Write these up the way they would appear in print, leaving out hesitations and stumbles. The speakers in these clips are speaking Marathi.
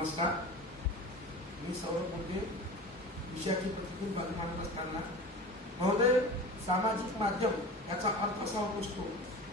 नमस्कार, मी सौरभ मोठे विषयाची प्रतिकूल बाजू मांडत असताना महोदय, सामाजिक माध्यम याचा अर्थ असा होत असतो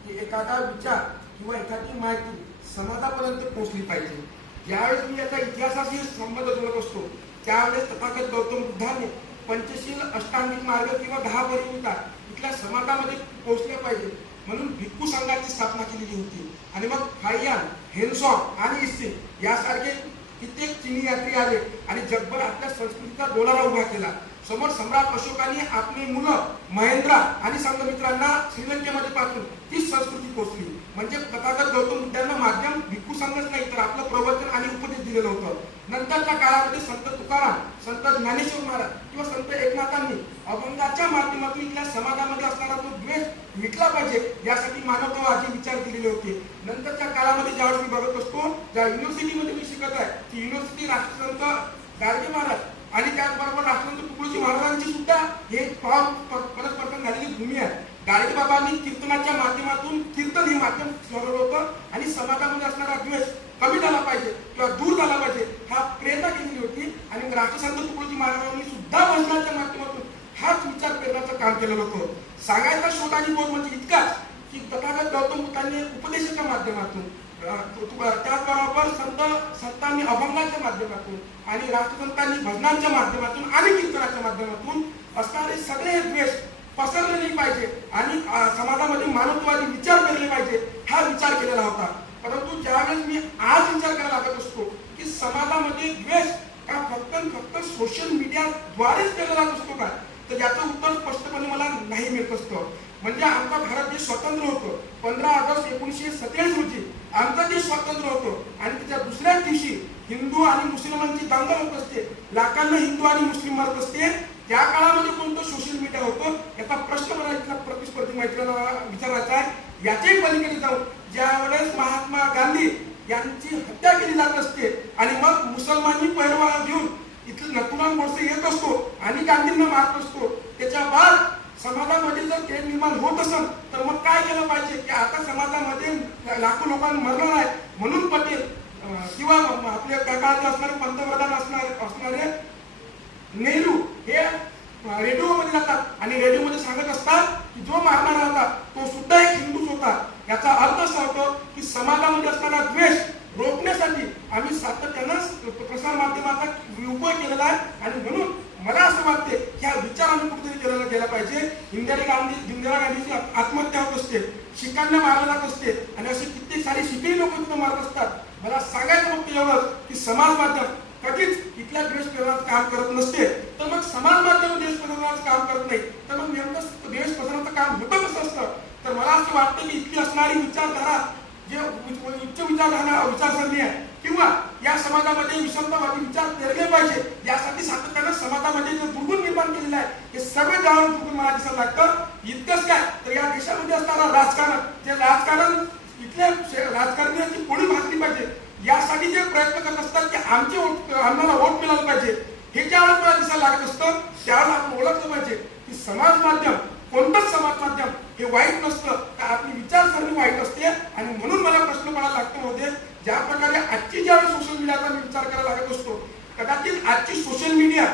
की एखादा विचार किंवा एखादी माहिती समाजापर्यंत पोहोचली पाहिजे. ज्यावेळेस मी याचा इतिहासाशी संबंध जोडत असतो त्यावेळेस तथागत गौतम बुद्धाने पंचशील अष्टांगिक मार्ग किंवा 10 परिमिता इथल्या समाजामध्ये पोहोचले पाहिजे म्हणून भिक्खू संघाची स्थापना केलेली होती. आणि मग फाययान, हेनसॉंग आणि इसिंग यासारखे कित्येक चीनी यात्री आले आणि जगभर आपल्या संस्कृतीचा डोलारा उभा केला. समोर सम्राट अशोकाने आपली मुलं महेंद्र आणि संघमित्रांना श्रीलंकेमध्ये पाठवून ती संस्कृती पोहोचली. म्हणजे तथागत गौतम बुद्धांना माध्यम भिक्खू संघच नाही तर आपलं प्रवचन आणि उपदेश दिलेलं होतं. नंतरच्या काळामध्ये संत तुकाराम, संत ज्ञानेश्वर महाराज किंवा संत एकनाथांनी अभंगाच्या माध्यमातून इथल्या समाजामध्ये असणारा तो द्वेष मिटला पाहिजे यासाठी मानवतावादी विचार केलेले होते. नंतरच्या काळामध्ये ज्यावेळेस मी बघत असतो, ज्या युनिव्हर्सिटीमध्ये मी शिकत आहे ती युनिव्हर्सिटी राष्ट्रसंत गाडगे महाराज आणि त्याचबरोबर राष्ट्रसंत तुकडोजी महाराजांची सुद्धा हे परस्परपण झालेली भूमी आहे. गाडगे बाबांनी कीर्तनाच्या माध्यमातून कीर्तन हे माध्यम ठरवलं होतं आणि समाजामध्ये असणारा द्वेष कमी झाला पाहिजे किंवा दूर झाला पाहिजे हा प्रेरणा केलेली होती. आणि राष्ट्रसंत तुकडोजी महाराजांनी सुद्धा भजनाच्या माध्यमातून हाच विचार प्रेरणाचं काम केलेलं होतं. सांगायचा शोध आणि बोध म्हणजे इतकाच की तथागत गौतम बुद्धांनी उपदेशाच्या माध्यमातून, त्याचबरोबर संतांनी अभंगाच्या माध्यमातून आणि राष्ट्रसंतांनी भजनांच्या माध्यमातून आणि कीर्तनाच्या माध्यमातून असणारे सगळे द्वेष पसरले नाही पाहिजे आणि समाजामध्ये मानवतावादी विचार केले पाहिजे हा विचार केलेला होता. परंतु ज्यावेळेस मी आज विचार करायला लागत असतो की समाजामध्ये द्वेष का फक्त सोशल मीडियाद्वारेच केला जात असतो का, तर याचं उत्तर स्पष्टपणे मला नाही मिळत असतं. म्हणजे आमचा भारत देश स्वतंत्र होतो 15 ऑगस्ट 1947 रोजी आमचा देश स्वतंत्र होतो आणि त्याच्या दुसऱ्याच दिवशी हिंदू आणि मुस्लिमांची दंगल होत असते, लाखांना हिंदू आणि मुस्लिम मरत असते. त्या काळामध्ये कोणतं सोशल मीडिया होतं याचा प्रश्न मला इथला प्रतिस्पर्धी मैत्रिणीला विचारायचा आहे. याच्याही पलीकडे जाऊन ज्यावेळेस महात्मा गांधी यांची हत्या केली जात असते आणि मग मुसलमानी पैरवा घेऊन इथलं नथुराम गोडसे येत असतो आणि गांधींना मारत असतो, त्याच्या बाद समाजामध्ये जर तेढ निर्माण होत असेल तर मग काय केलं पाहिजे की आता समाजामध्ये लाखो लोकांना मरणार आहे म्हणून पटेल किंवा आपल्या त्या काळात असणारे पंतप्रधान असणारे नेहरू हे रेडिओमध्ये जातात आणि रेडिओमध्ये सांगत असतात की जो मारणारा होता तो सुद्धा एक हिंदूच होता. याचा अर्थ असा होतो की समाजामध्ये असणारा द्वेष रोखण्यासाठी आम्ही सातत्यानं प्रसार माध्यमाचा उपयोग केलेला आहे. आणि म्हणून मला असं वाटते की हा विचार आम्ही कुठेतरी केला गेला पाहिजे. इंदिरा गांधीची आत्महत्या होत असते, शिखांना मारलं जात असते आणि असे कित्येक सारे शिखी लोक तिथं मारत असतात. मला सांगायचं फक्त एवढंच की समाज माध्यम कधीच इथल्या द्वेष पसरवण्याचं काम करत नसते. तर मग समाज माध्यम द्वेष पसरवण्याचं काम करत नाही तर मग नेमकं द्वेष पसरवण्याचं काम होतं कसं असतं. तर मला असं वाटतं की इथली असणारी विचारधारा जे उच्च विचारसरणी आहे किंवा या समाजामध्ये विषमतावादी विचार पेरले पाहिजे यासाठी सातत्यानं समाजामध्ये जे दुर्गुण निर्माण केलेलं आहे हे सर्व जाणून दुर्गुण मला दिसत लागतं. इतकंच काय तर या देशामध्ये असणारं राजकारण, ते राजकारण इथल्या राजकारण्याची पोळी भाजली पाहिजे यासाठी जे प्रयत्न करत असतात की आम्हाला वोट मिळालं पाहिजे हे ज्यावेळेस मला दिसायला लागत असतं त्यावेळेस आपण ओळखलं पाहिजे की समाज माध्यम कोणतंच समाज माध्यम हे वाईट नसतं, तर आपली विचारसरणी वाईट असते. आणि म्हणून मला प्रश्न पडायला लागतो होते ज्या प्रकारे आजची ज्यावेळेस सोशल मीडियाचा मी विचार करायला लागत असतो, कदाचित आजची सोशल मीडिया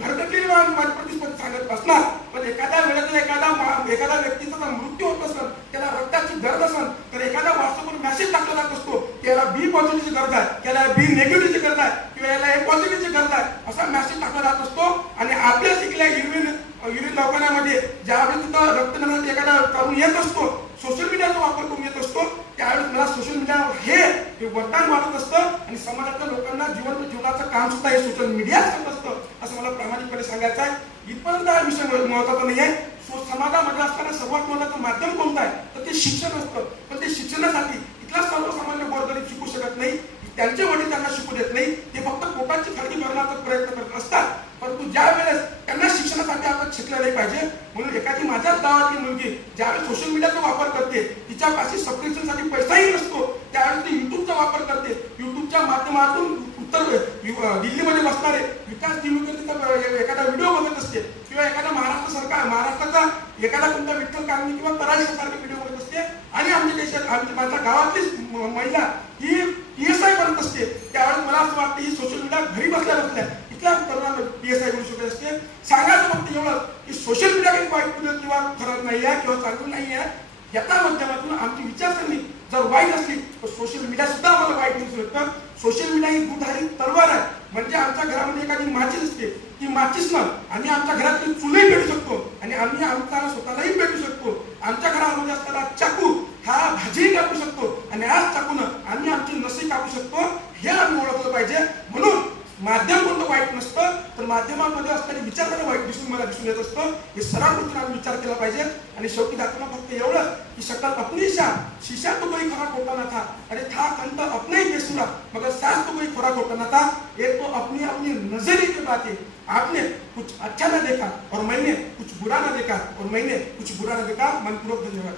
घरगुती प्रतिस्पर्धी सांगत असणार पण एखाद्या वेळेस एखाद्या व्यक्तीचा जर मृत्यू होत असेल, त्याला रक्ताची गरज असेल तर एखाद्या व्हॉट्सअपवर मेसेज टाकला जात असतो त्याला बी पॉझिटिव्हची गरज आहे, त्याला बी निगेटिव्हची गरज आहे किंवा याला ए पॉझिटिव्हची गरज आहे असा मेसेज टाकला जात असतो. आणि आपल्या शिकल्या युरिन दवाखान्यामध्ये ज्यावेळेस तिथं रक्तदानासाठी एखादा करून येत असतो, सोशल मीडियाचा वापर करून येत असतो, त्यावेळेस मला सोशल मीडियावर हे वरदान वाटत असतं आणि समाजातल्या लोकांना जीवनाचं काम सुद्धा हे सोशल मीडिया करत असतं असं मला प्रामाणिकपणे सांगायचं आहे. इथपर्यंत हा विषय महत्वाचा नाही आहे. समाजामध्ये असणारं सर्वात महत्वाचं माध्यम कोणतं आहे तर ते शिक्षण असतं. पण ते शिक्षणासाठी इथला सर्वसामान्य गोरगरीब शिकू शकत नाही, त्यांचे वडील त्यांना शिकू देत नाही, ते फक्त पोटाची खळगी भरण्याचा प्रयत्न करत असतात. परंतु ज्या वेळेस त्यांना शिक्षणासाठी आपण शिकलं नाही पाहिजे म्हणून एखादी माझ्याच गावातली मुलगी ज्यावेळेस सोशल मीडियाचा वापर करते, तिच्यापाशी सबस्क्रिप्शनसाठी पैसाही नसतो, त्यावेळेस ती युट्यूबचा वापर करते. युट्यूबच्या माध्यमातून दिल्लीमध्ये बसणारे विकास टीव्हीवर एखादा व्हिडिओ बघत असते किंवा एखादा महाराष्ट्राचा एखादा कोणता विठ्ठल कामणी किंवा कराडी सारखे व्हिडिओ बघत असते. आणि आमच्या देशात माझ्या गावातलीच महिला ही PSI बनत असते त्यावेळेस मला असं वाटतं ही सोशल मीडिया घरी बसल्या बसल्या इथल्या तरुणांना PSI बनू शकत असते. सांगायचं फक्त एवढं की सोशल मीडिया काही वाईट किंवा खराब नाही आहे किंवा चांगलं नाही आहे. याच्या माध्यमातून आमची विचारसरणी जर वाईट असली तर सोशल मीडिया सुद्धा आम्हाला वाईट दिसू शकतं. सोशल मीडिया ही दुधारी तलवार आहे. म्हणजे आमच्या घरामध्ये एखादी माचीस असते ती माचीस ना आम्ही आमच्या घरातली चुलही पेटू शकतो आणि आम्ही आमच्या स्वतःलाही पेटू शकतो. आमच्या घरामध्ये असलेला चाकू हा भाजीही कापू शकतो आणि आज चाकूनं आम्ही आमची नसी कापू शकतो. हे आम्ही ओळखलं पाहिजे. म्हणून माध्यम कोणतं वाईट नसतं तर माध्यमामध्ये असणारी विचारधारा वाईट मला दिसून येत असतं. हे सरळ गोष्टीने आम्ही विचार केला पाहिजे. आणि शेवटी दाखवणं फक्त एवढंच की शकल अपनी शीशा तो कोई खरा खोटा ना था, अरे था कंत अपना ही बेसुरा मगर सास तो कोई खरा खोटा ना था. ये तो अपनी अपनी नजरिए की बात है. आपने कुछ अच्छा ना देखा और मैंने कुछ बुरा ना देखा और मैंने कुछ बुरा ना देखा. मनपूर्वक धन्यवाद.